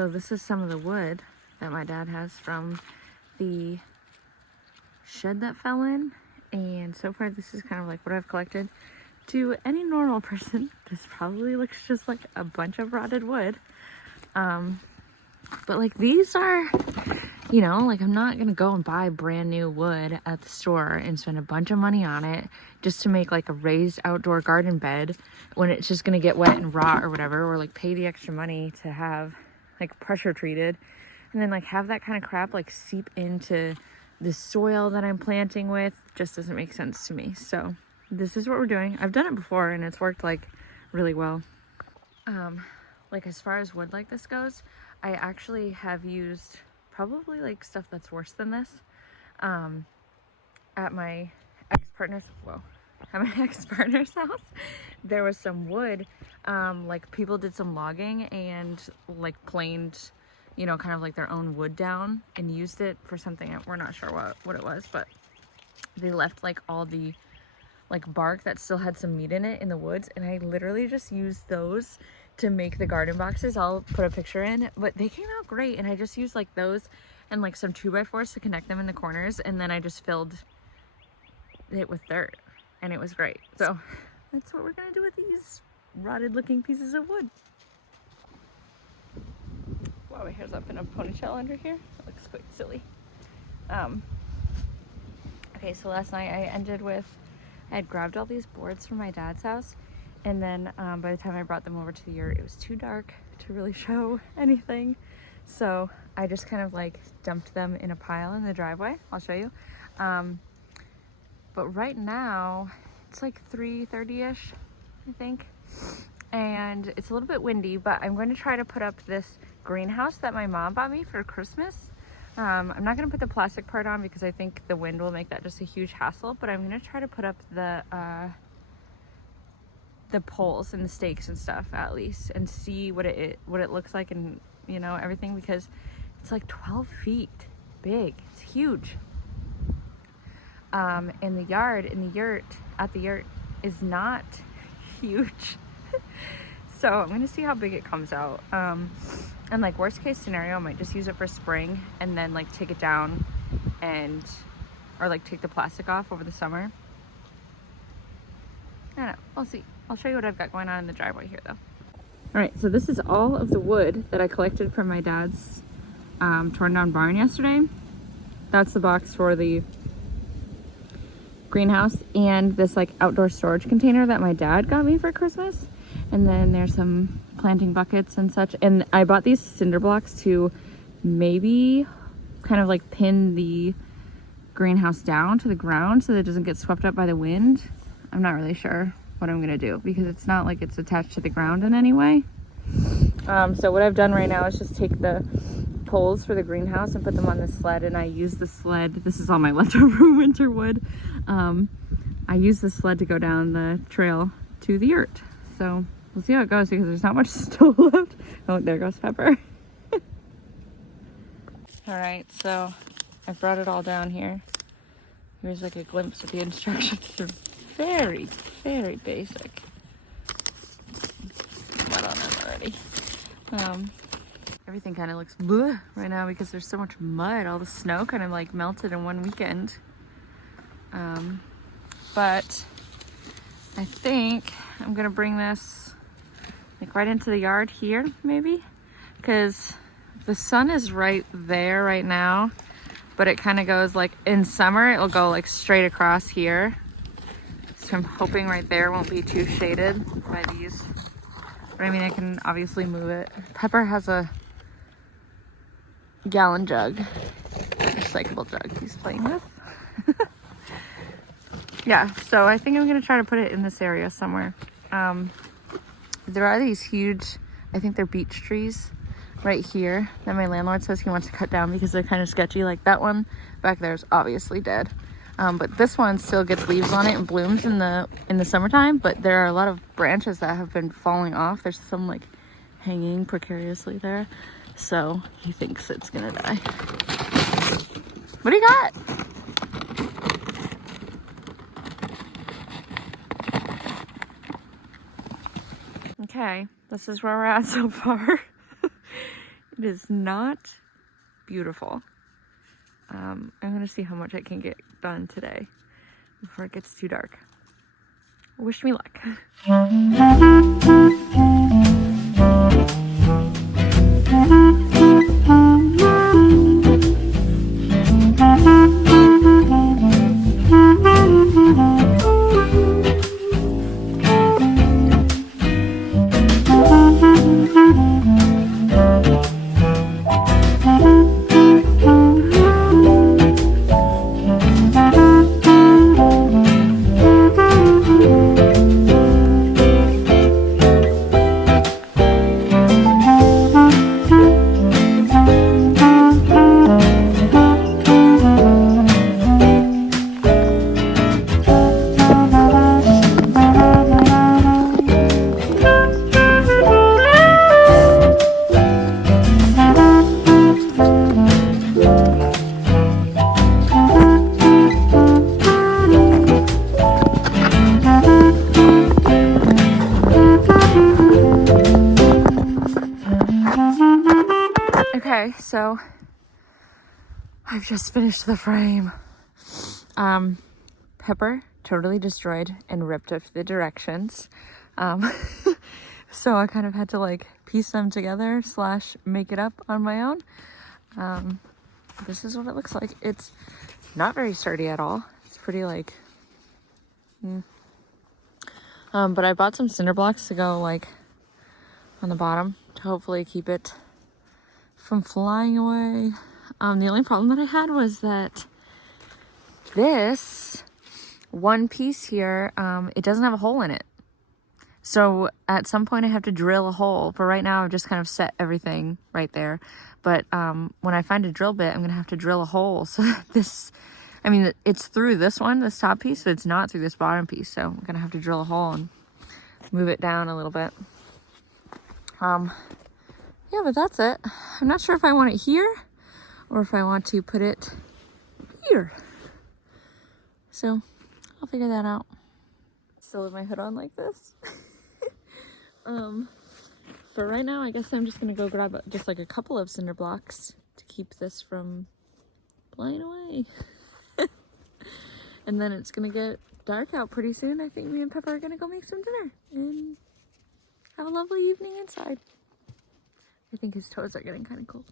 so this is some of the wood that my dad has from the shed that fell in. And so far, this is kind of like what I've collected. To any normal person, this probably looks just like a bunch of rotted wood. But like these are, you know, like I'm not gonna go and buy brand new wood at the store and spend a bunch of money on it just to make like a raised outdoor garden bed when it's just gonna get wet and rot or whatever, or like pay the extra money to have like pressure treated and then like have that kind of crap like seep into the soil that I'm planting with. Just doesn't make sense to me. So this is what we're doing. I've done it before and it's worked like really well. Like as far as wood like this goes, I actually have used probably like stuff that's worse than this. At my ex-partner's house, there was some wood. Like people did some logging and like planed, you know, kind of like their own wood down and used it for something. We're not sure what it was, but they left like all the like bark that still had some meat in it in the woods, and I literally just used those to make the garden boxes. I'll put a picture in, but they came out great. And I just used like those and like some 2x4s to connect them in the corners, and then I just filled it with dirt and it was great. So that's what we're gonna do with these rotted looking pieces of wood. Wow, my hair's up in a ponytail under here. It looks quite silly. Okay, so last night I had grabbed all these boards from my dad's house, and then by the time I brought them over to the yurt, it was too dark to really show anything. So I just kind of like dumped them in a pile in the driveway. I'll show you. But right now it's like 3:30ish, I think. And it's a little bit windy, but I'm going to try to put up this greenhouse that my mom bought me for Christmas. I'm not going to put the plastic part on because I think the wind will make that just a huge hassle, but I'm going to try to put up the poles and the stakes and stuff at least, and see what it looks like, and you know, everything, because it's like 12 feet big. It's huge. And the yurt at the yurt is not huge. So I'm gonna see how big it comes out. And like worst case scenario, I might just use it for spring and then like take it down or like take the plastic off over the summer. I don't know, we'll see. I'll show you what I've got going on in the driveway here though. All right, so this is all of the wood that I collected from my dad's torn down barn yesterday. That's the box for the greenhouse, and this like outdoor storage container that my dad got me for Christmas. And then there's some planting buckets and such. And I bought these cinder blocks to maybe kind of like pin the greenhouse down to the ground so that it doesn't get swept up by the wind. I'm not really sure what I'm gonna do because it's not like it's attached to the ground in any way. So what I've done right now is just take the poles for the greenhouse and put them on the sled, and I use the sled. This is all my leftover winter wood. I use the sled to go down the trail to the yurt. So we'll see how it goes because there's not much still left. Oh, there goes Pepper. All right, so I brought it all down here. Here's like a glimpse of the instructions. They're very, very basic. Mud on them already. Everything kind of looks bleh right now because there's so much mud. All the snow kind of like melted in one weekend. But I think I'm gonna bring this like right into the yard here maybe, because the sun is right there right now, but it kind of goes like in summer it'll go like straight across here. So I'm hoping right there won't be too shaded by these. But I mean, I can obviously move it. Pepper has a gallon jug, recyclable jug he's playing with. Yeah, so I think I'm gonna try to put it in this area somewhere. There are these huge, I think they're beech trees right here that my landlord says he wants to cut down because they're kind of sketchy. Like that one back there is obviously dead. But this one still gets leaves on it and blooms in the summertime, but there are a lot of branches that have been falling off. There's some like hanging precariously there. So he thinks it's gonna die. What do you got? Okay, this is where we're at so far. It is not beautiful. I'm gonna see how much I can get done today before it gets too dark. Wish me luck. Okay, so I've just finished the frame. Pepper totally destroyed and ripped up the directions. So I kind of had to like piece them together / make it up on my own. This is what it looks like. It's not very sturdy at all. It's pretty like, but I bought some cinder blocks to go like on the bottom to hopefully keep it from flying away. The only problem that I had was that this one piece here, it doesn't have a hole in it. So at some point I have to drill a hole. For right now, I've just kind of set everything right there. But when I find a drill bit, I'm gonna have to drill a hole. So this, I mean, it's through this one, this top piece, but it's not through this bottom piece. So I'm gonna have to drill a hole and move it down a little bit. Yeah, but that's it. I'm not sure if I want it here or if I want to put it here. So I'll figure that out. Still with my hood on like this. For right now, I guess I'm just gonna go grab just like a couple of cinder blocks to keep this from flying away. And then it's gonna get dark out pretty soon. I think me and Pepper are gonna go make some dinner and have a lovely evening inside. I think his toes are getting kind of cold.